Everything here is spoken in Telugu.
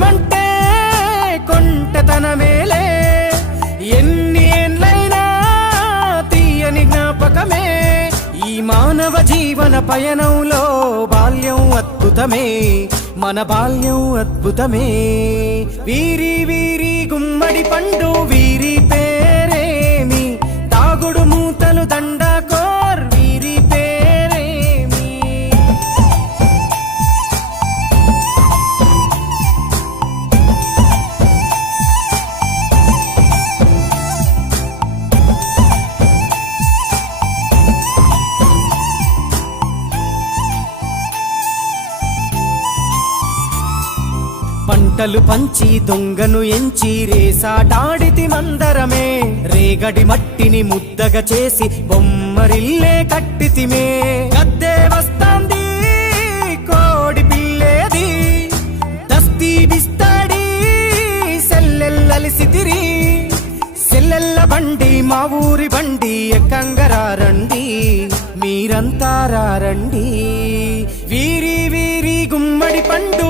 బంధమంటే కొంటెతనమేలే, ఎన్ని ఏండ్లైనా తీయని జ్ఞాపకమే. ఈ మానవ జీవన పయనంలో బాల్యం అద్భుతమే, మన బాల్యం అద్భుతమే. వీరి వీరి గుమ్మడి పండు వీరి పేరేమి, తాగుడు మూతలు దండాకోర్ వీరి పేరేమి. పంటలు పంచి దొంగను ఎంచి రేసాటాడితి మందరమే, రేగడి మట్టిని ముద్దగా చేసి బొమ్మరిల్లే కట్టితిమే. గద్దే వస్తాంది కోడి పిల్లేది, దస్తీ బిస్తాడి సెల్లెల్లలిసితిరి. సెల్లెల్ల బండి మా ఊరి బండి ఎక్కంగరారండి, మీరంతా రారండి. వీరి వీరి గుమ్మడి పండు